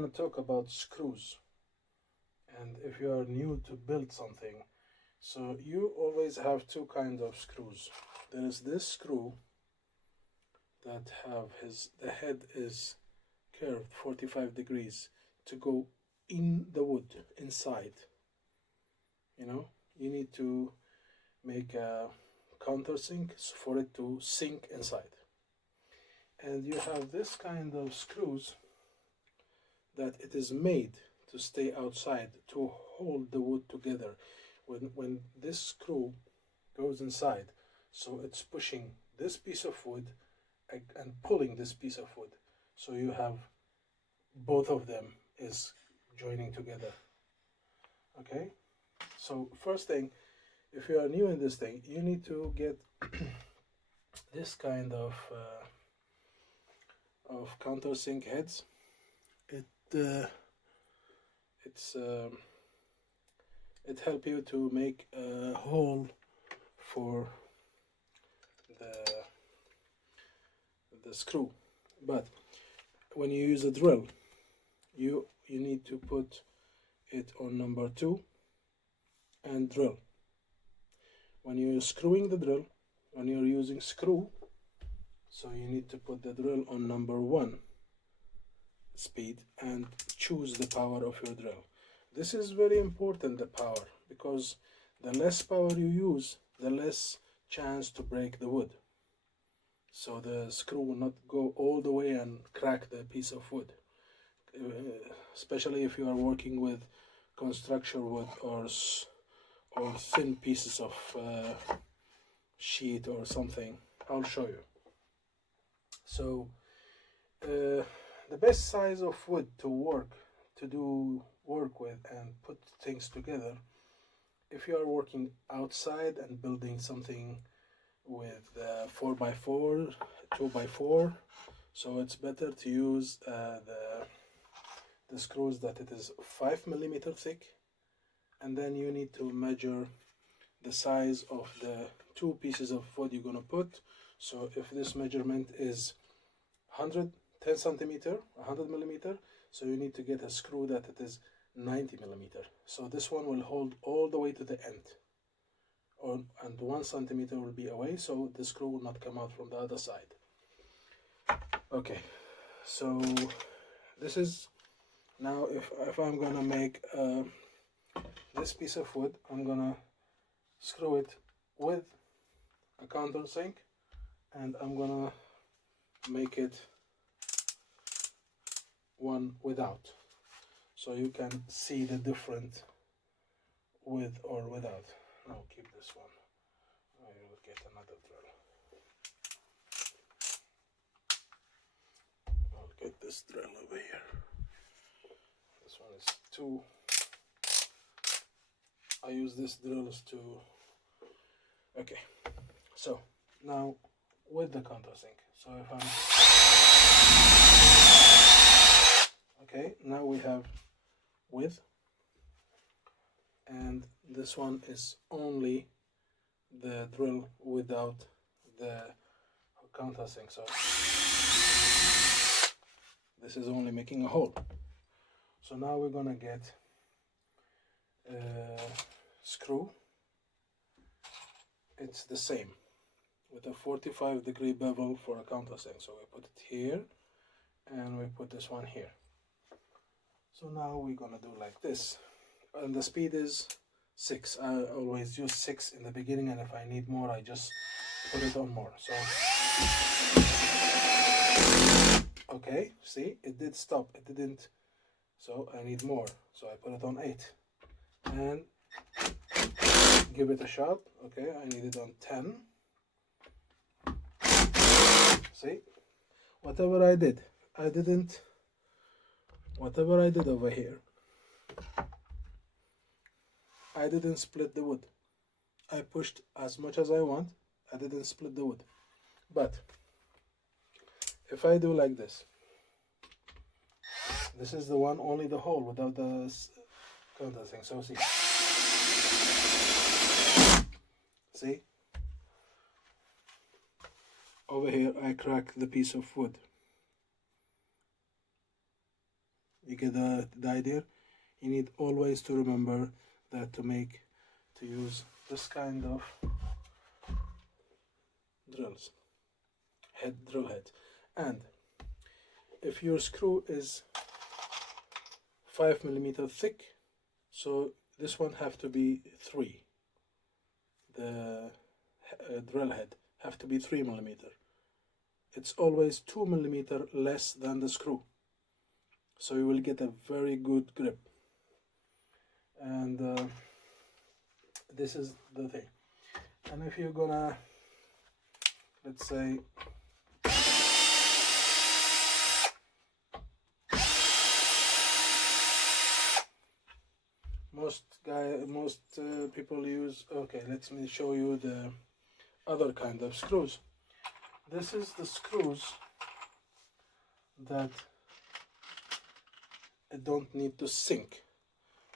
going to talk about screws. And if you are new to build something, so you always have two kinds of screws. There is this screw that the head is curved 45 degrees to go in the wood inside. You need to make a countersink for it to sink inside. And you have this kind of screws that it is made to stay outside to hold the wood together. When this screw goes inside, so it's pushing this piece of wood and pulling this piece of wood, so you have both of them is joining together. Okay, so first thing, if you are new in this thing, you need to get this kind of countersink heads. It help you to make a hole for the screw. But when you use a drill, you need to put it on number 2 and drill. When you're screwing the drill, when you're using screw, so you need to put the drill on number 1 speed and choose the power of your drill. This is very important, the power, because the less power you use, the less chance to break the wood. So the screw will not go all the way and crack the piece of wood, especially if you are working with construction wood or thin pieces of sheet or something. I'll show you. So the best size of wood to do work with and put things together, if you are working outside and building something with 4x4, 2x4, so it's better to use the screws that it is 5 millimeter thick, and then you need to measure the size of the 2 pieces of wood you're gonna put. So if this measurement is 110 centimeter, 100 millimeter, so you need to get a screw that it is 90 millimeter. So this one will hold all the way to the end, and 1 centimeter will be away, so the screw will not come out from the other side. Okay, so this is now if I'm gonna make this piece of wood, I'm gonna screw it with a countersink, and I'm gonna make it one without, so you can see the difference with or without. I'll keep this one. I will get another drill. I'll get this drill over here. This one is 2. I use this drills to. Okay, so now with the countersink. So if I'm okay, now we have width, and this one is only the drill without the countersink. So this is only making a hole. So now we're gonna get a screw. It's the same with a 45-degree bevel for a countersink. So we put it here, and we put this one here. So now we're gonna do like this, and the speed is 6. I always use 6 in the beginning, and if I need more, I just put it on more. So okay, see, it did stop, it didn't, so I need more, so I put it on 8 and give it a shot. Okay, I need it on 10. See, whatever I did over here, I didn't split the wood. I pushed as much as I want. I didn't split the wood. But if I do like this, this is the one, only the hole without the countersink. So see, over here I crack the piece of wood. You get the idea? You need always to remember that to use this kind of drills, drill head. And if your screw is 5 mm thick, so this one have to be 3. The drill head have to be 3 mm. It's always 2 mm less than the screw, so you will get a very good grip. And this is the thing. And if you're gonna, let's say, most people use, okay, let me show you the other kind of screws. This is the screws that don't need to sink.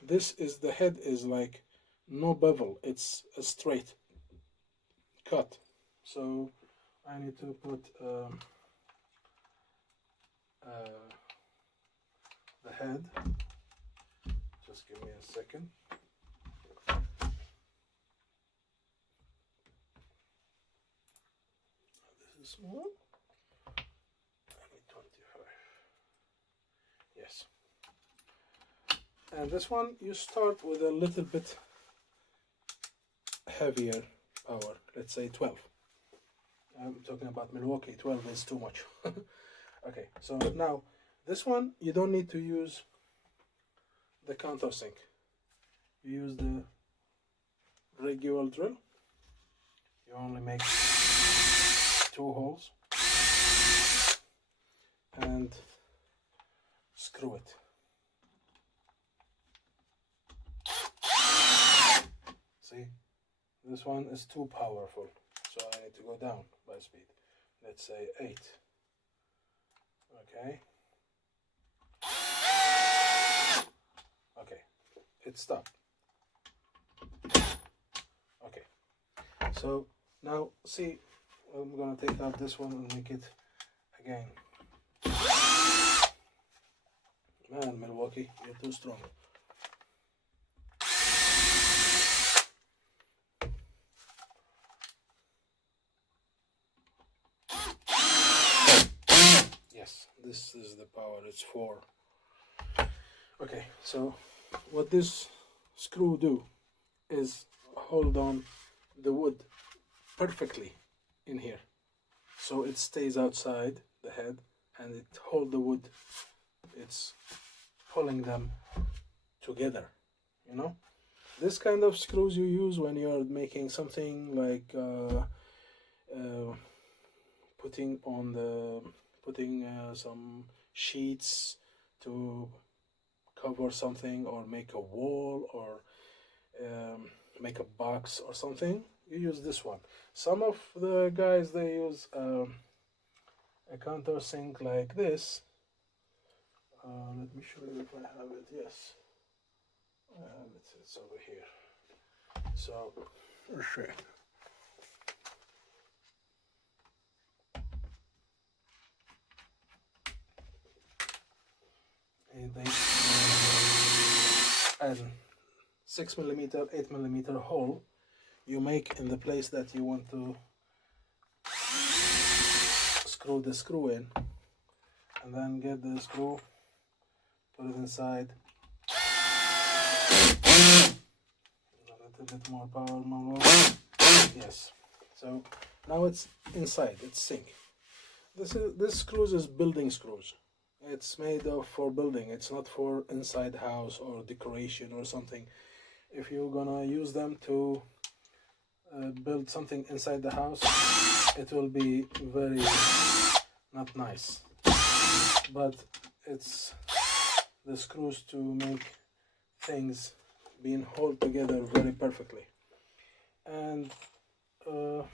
This is, the head is like no bevel, it's a straight cut. So I need to put the head. Just give me a second. This is small. I need 25. Yes. And this one, you start with a little bit heavier power, let's say 12. I'm talking about Milwaukee, 12 is too much. Okay, so now this one, you don't need to use the countersink. You use the regular drill. You only make 2 holes and screw it. See, this one is too powerful, so I need to go down by speed. Let's say 8. Okay. Okay, it stopped. Okay, so now see, I'm gonna take out this one and make it again. Man, Milwaukee, you're too strong. Yes, this is the power, it's 4. Okay, so what this screw do is hold on the wood perfectly in here, so it stays outside the head and it hold the wood. It's pulling them together, you know. This kind of screws you use when you're making something like putting some sheets to cover something, or make a wall, or make a box or something. You use this one. Some of the guys, they use a countersink like this. Let me show you if I have it. Yes, I have it. It's over here. So, sure. They add 6mm, 8mm hole you make in the place that you want to screw the screw in, and then get the screw, put it inside. A little bit more power, more. Yes. So now it's inside. It's sink. This screws is building screws. It's made of for building. It's not for inside house or decoration or something. If you're gonna use them to build something inside the house, it will be very not nice. But it's the screws to make things being held together very perfectly. And there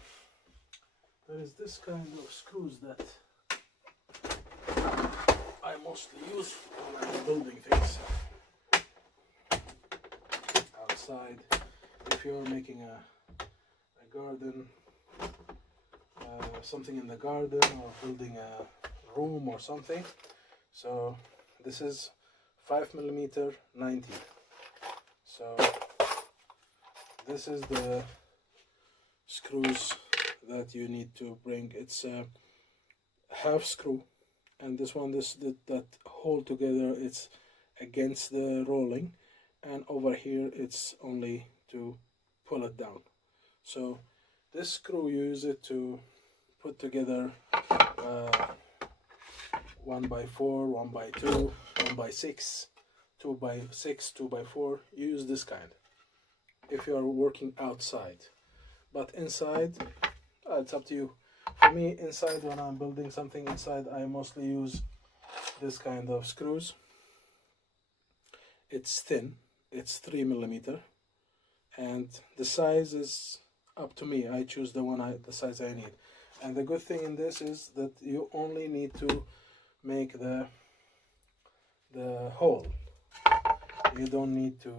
is this kind of screws that I mostly use when I'm building things outside. If you're making a garden, something in the garden, or building a room or something. So this is 5mm 90. So this is the screws that you need to bring. It's a half screw, and this one, that hold together, it's against the rolling, and over here it's only to pull it down. So this screw, you use it to put together 1x4, 1x2, 1x6, 2x6, 2x4. You use this kind if you are working outside, but inside, it's up to you. For me, inside, when I'm building something inside, I mostly use this kind of screws. It's thin, it's 3mm, and the size is up to me. I choose the size I need. And the good thing in this is that you only need to make the hole. You don't need to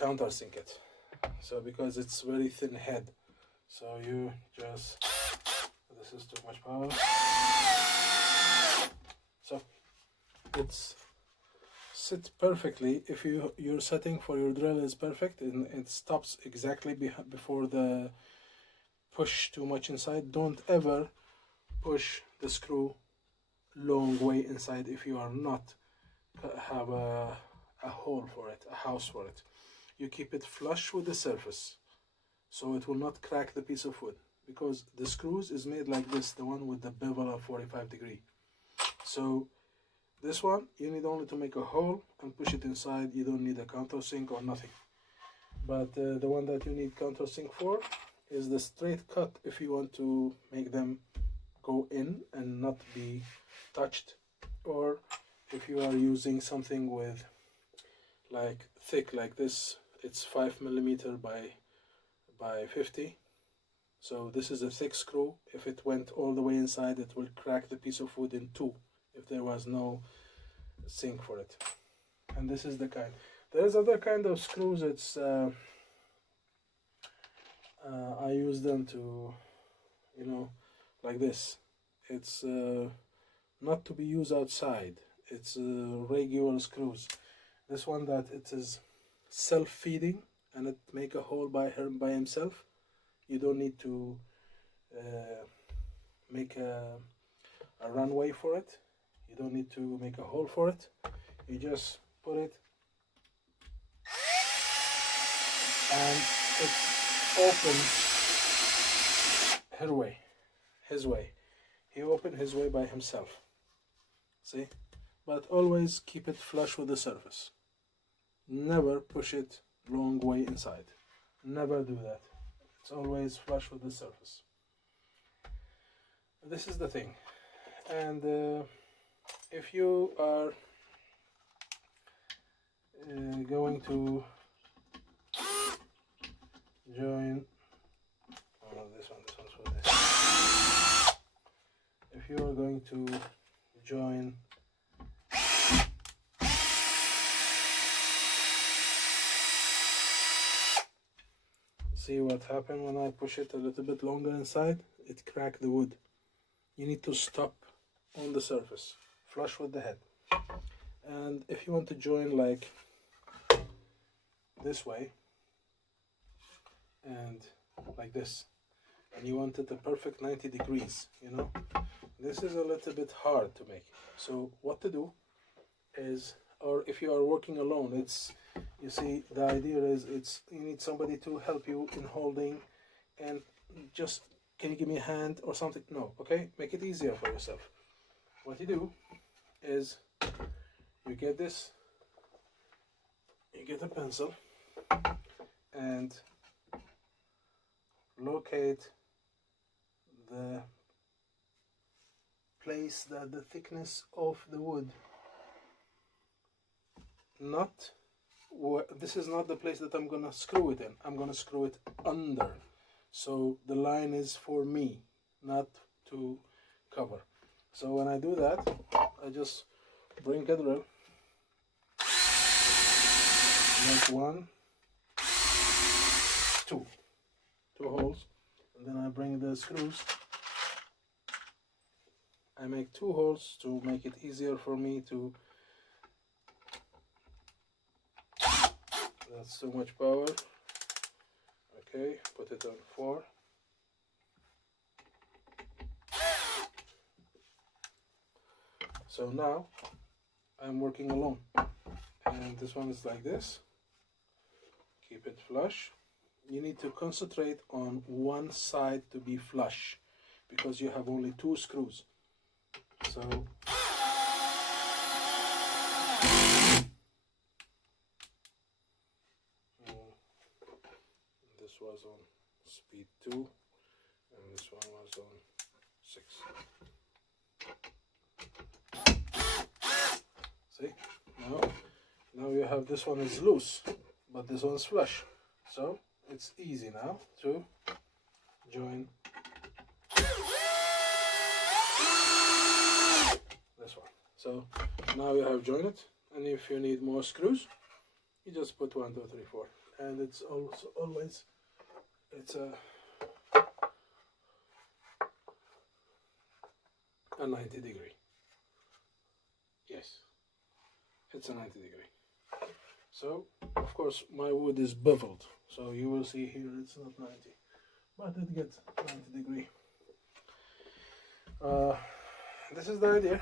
countersink it. So because it's very thin head, so you just, this is too much power. So it's sit perfectly. If your setting for your drill is perfect and it stops exactly before the push too much inside, don't ever push the screw long way inside if you are not have a hole for it, a house for it. You keep it flush with the surface so it will not crack the piece of wood, because the screws is made like this, the one with the bevel of 45 degree. So this one, you need only to make a hole and push it inside. You don't need a countersink or nothing. But the one that you need countersink for is the straight cut, if you want to make them go in and not be touched, or if you are using something with like thick like this, it's 5mm by 50. So this is a thick screw. If it went all the way inside, it will crack the piece of wood in two if there was no sink for it. And this is the kind. There's other kind of screws. It's I use them to, like this. It's not to be used outside. It's regular screws. This one, that it is self-feeding and it make a hole by himself. You don't need to make a runway for it. You don't need to make a hole for it. You just put it and it opens his way. He opened his way by himself. See? But always keep it flush with the surface. Never push it long way inside. Never do that. It's always flush with the surface. This is the thing. And if you are going to join, this one's for this. If you are going to join see what happened when I push it a little bit longer inside? It cracked the wood. You need to stop on the surface, flush with the head. And if you want to join like this way and like this, and you want it a perfect 90 degrees, this is a little bit hard to make. So what to do is, or if you are working alone, you see, the idea is you need somebody to help you in holding, and just, can you give me a hand or something? No, okay? Make it easier for yourself. What you do is you get this, you get a pencil and locate the place that the thickness of the wood, this is not the place that I'm gonna screw it in. I'm gonna screw it under. So the line is for me, not to cover. So when I do that, I just bring a drill, make 1, 2 holes, and then I bring the screws. I make 2 holes to make it easier for me to That's too much power. Okay, put it on 4. So now I'm working alone, and this one is like this. Keep it flush. You need to concentrate on one side to be flush because you have only 2 screws. So this was on speed 2 and this one was on 6. See, now you have, this one is loose but this one's flush, so it's easy now to join this one. So now you have joined it, and if you need more screws you just put 1, 2, 3, 4, and it's also always, it's a 90 degree. Yes, it's a 90 degree. So of course my wood is beveled, so you will see here it's not 90, but it gets 90 degree. This is the idea,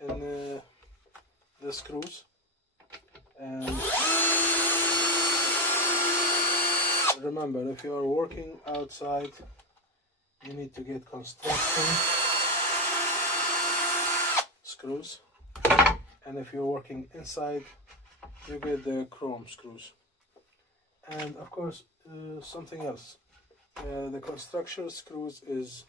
and the screws. And remember, if you are working outside, you need to get construction screws, and if you're working inside, you get the chrome screws. And of course, something else, the construction screws is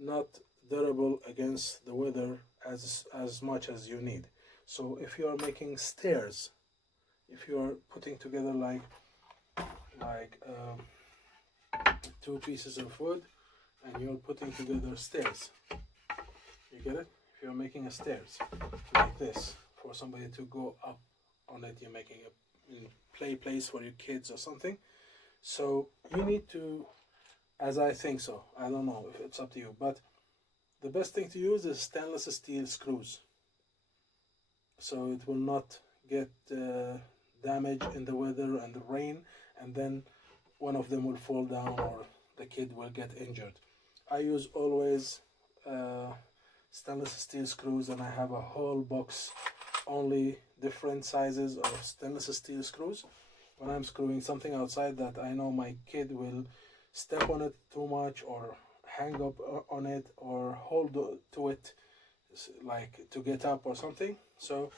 not durable against the weather as much as you need. So if you are making stairs, if you are putting together like 2 pieces of wood and you're putting together stairs, you get it? If you're making a stairs like this for somebody to go up on it, you're making a play place for your kids or something, so you need to, as I think so, I don't know if it's up to you, but the best thing to use is stainless steel screws, so it will not get damage in the weather and the rain, and then one of them will fall down or the kid will get injured. I use always stainless steel screws, and I have a whole box only different sizes of stainless steel screws. When I'm screwing something outside that I know my kid will step on it too much or hang up on it or hold to it like to get up or something, so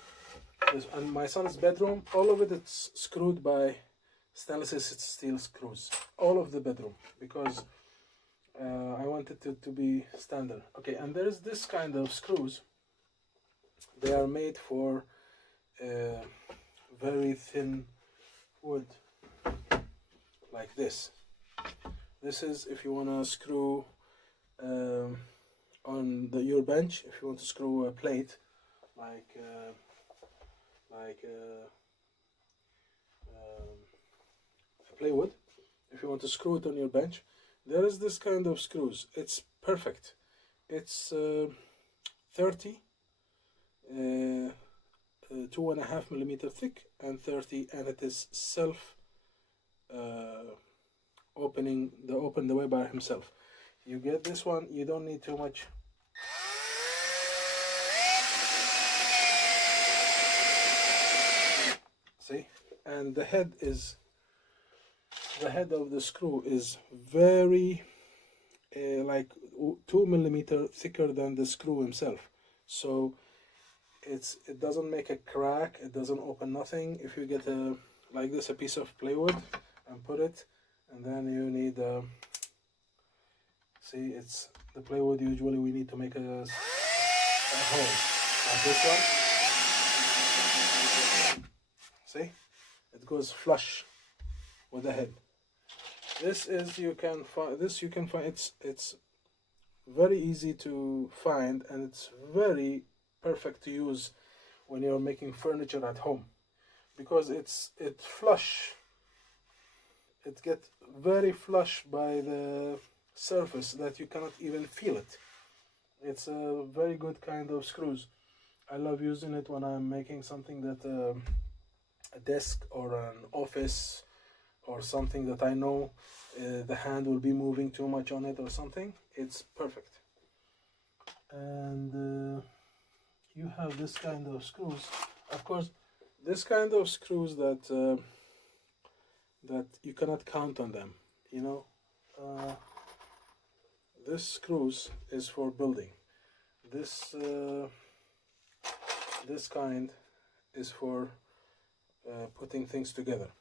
and my son's bedroom, all of it, it's screwed by stainless steel screws, all of the bedroom, because I want it to be standard. Okay, and there is this kind of screws. They are made for very thin wood, like this. This is if you want to screw on your bench, if you want to screw a plate like plywood, if you want to screw it on your bench, there is this kind of screws. It's perfect. It's 30, 2.5 millimeter thick, and 30, and it is self open the way by himself. You get this one, you don't need too much. See, and the head of the screw is very like 2 millimeter thicker than the screw himself, so it doesn't make a crack, it doesn't open nothing. If you get like this a piece of plywood and put it, and then you need see, it's the plywood, usually we need to make a hole like this one. See, it goes flush with the head. This is, you can find it's very easy to find, and it's very perfect to use when you're making furniture at home, because it gets very flush by the surface that you cannot even feel it. It's a very good kind of screws. I love using it when I'm making something that a desk or an office or something that I know the hand will be moving too much on it or something, it's perfect. And you have this kind of screws. Of course, this kind of screws that that you cannot count on them. You know, this screws is for building. This kind is for putting things together.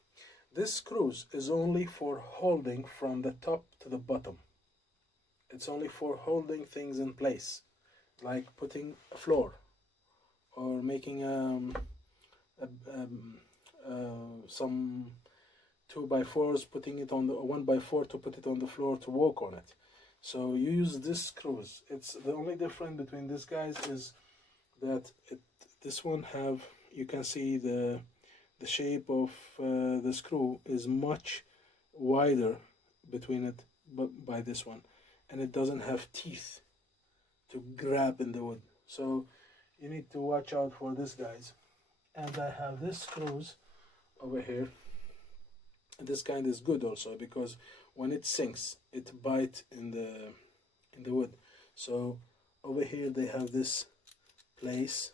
This screws is only for holding from the top to the bottom. It's only for holding things in place, like putting a floor or making some 2x4s, putting it on the 1x4 to put it on the floor to walk on it. So you use this screws. It's the only difference between these guys is that this one have, you can see the shape of the screw is much wider between it by this one, and it doesn't have teeth to grab in the wood. So you need to watch out for this guys. And I have this screws over here. This kind is good also because when it sinks, it bites in the wood. So over here they have this place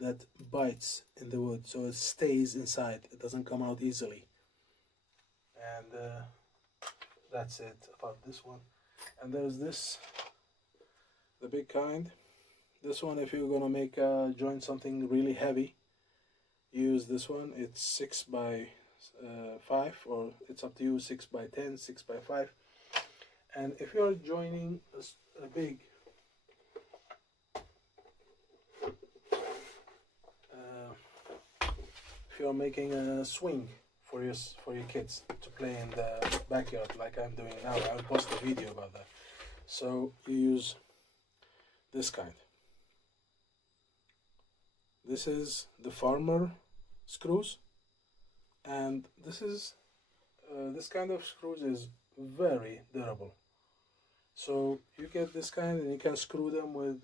that bites in the wood, so it stays inside. It doesn't come out easily. And that's it about this one. And there's this, the big kind. This one, if you're gonna make a joint something really heavy, use this one. It's 6x5, or it's up to you, 6x10, 6x5. And if you're joining a big if you're making a swing for your kids to play in the backyard like I'm doing now, I'll post a video about that. So you use this kind. This is the farmer screws, and this is this kind of screws is very durable. So you get this kind, and you can screw them with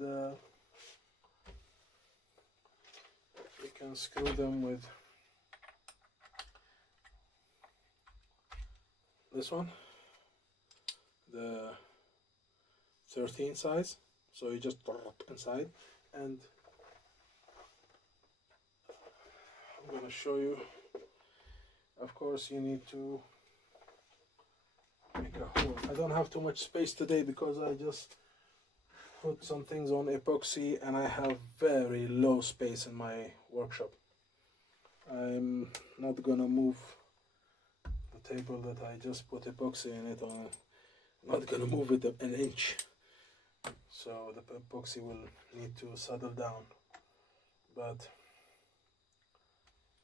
this one, the 13 size. So you just drop inside, and I'm gonna show you. Of course, you need to make a hole. I don't have too much space today because I just put some things on epoxy and I have very low space in my workshop. I'm not gonna move the table that I just put epoxy in it on. I'm not gonna move it an inch, so the epoxy will need to settle down. But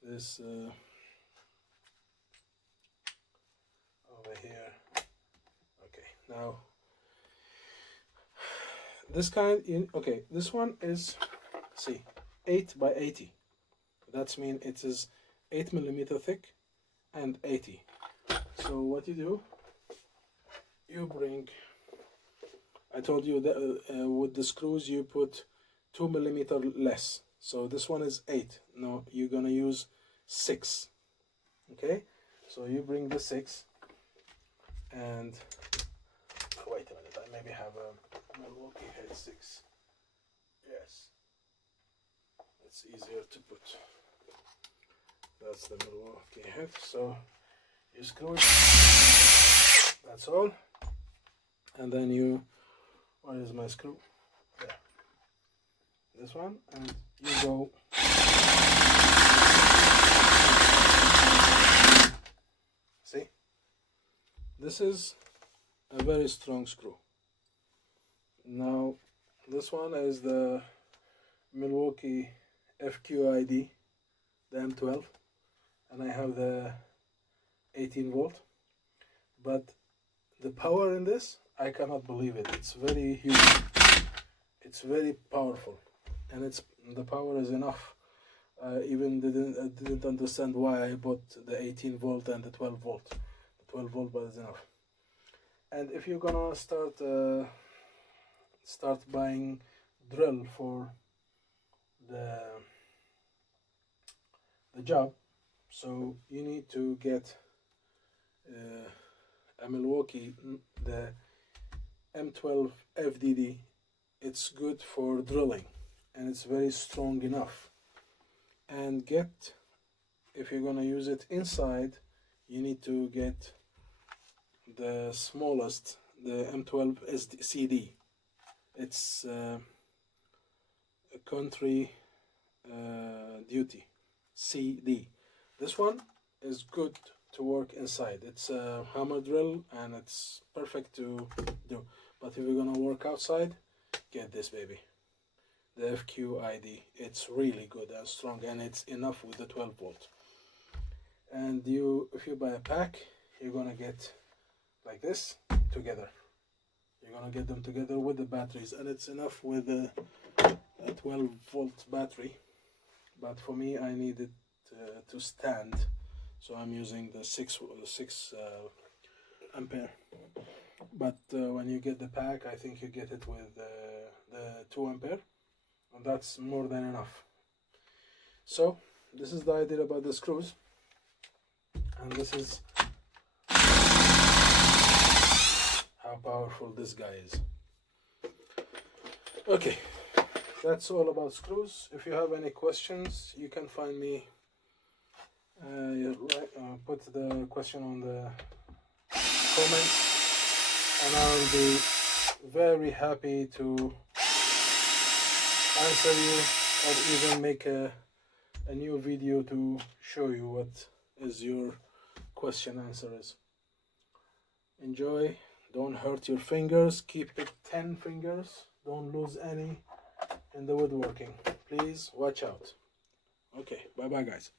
this over here, okay, now this kind, okay, this one is, see, 8x80. That means it is 8mm thick and 80. So what you do, you bring, I told you that with the screws you put 2mm less. So this one is 8. No, you're gonna use 6. Okay, so you bring the 6, and wait a minute, I maybe have a Milwaukee head 6. Yes, it's easier to put. That's the Milwaukee head. So you screw it. That's all. And then you, where is my screw? There. This one, and you go. See? This is a very strong screw. Now, this one is the Milwaukee FQID, the M12, and I have the 18 volt. But the power in this, I cannot believe it. It's very huge. It's very powerful, and the power is enough. I didn't understand why I bought the 18 volt and the 12 volt. The 12 volt, but it's enough. And if you're gonna start buying drill for the job, So you need to get a Milwaukee, the M12 FDD. It's good for drilling and it's very strong enough. And get, if you're gonna use it inside, you need to get the smallest, the M12 CD. It's a country duty CD. This one is good to work inside. It's a hammer drill and it's perfect to do. But if you're gonna work outside, get this baby, the FQID. It's really good and strong, and it's enough with the 12 volt. And if you buy a pack, you're gonna get like this together. You're gonna get them together with the batteries, and it's enough with a 12 volt battery. But for me, I need it to stand, so I'm using the 6 ampere. But when you get the pack, I think you get it with the 2 ampere, and that's more than enough. So this is the idea about the screws, and this is how powerful this guy is. Okay, that's all about screws. If you have any questions, you can find me. Put the question on the comments, and I'll be very happy to answer you, or even make a new video to show you what is your question answer is. Enjoy. Don't hurt your fingers. Keep it 10 fingers. Don't lose any in the woodworking. Please watch out. Okay, bye bye guys.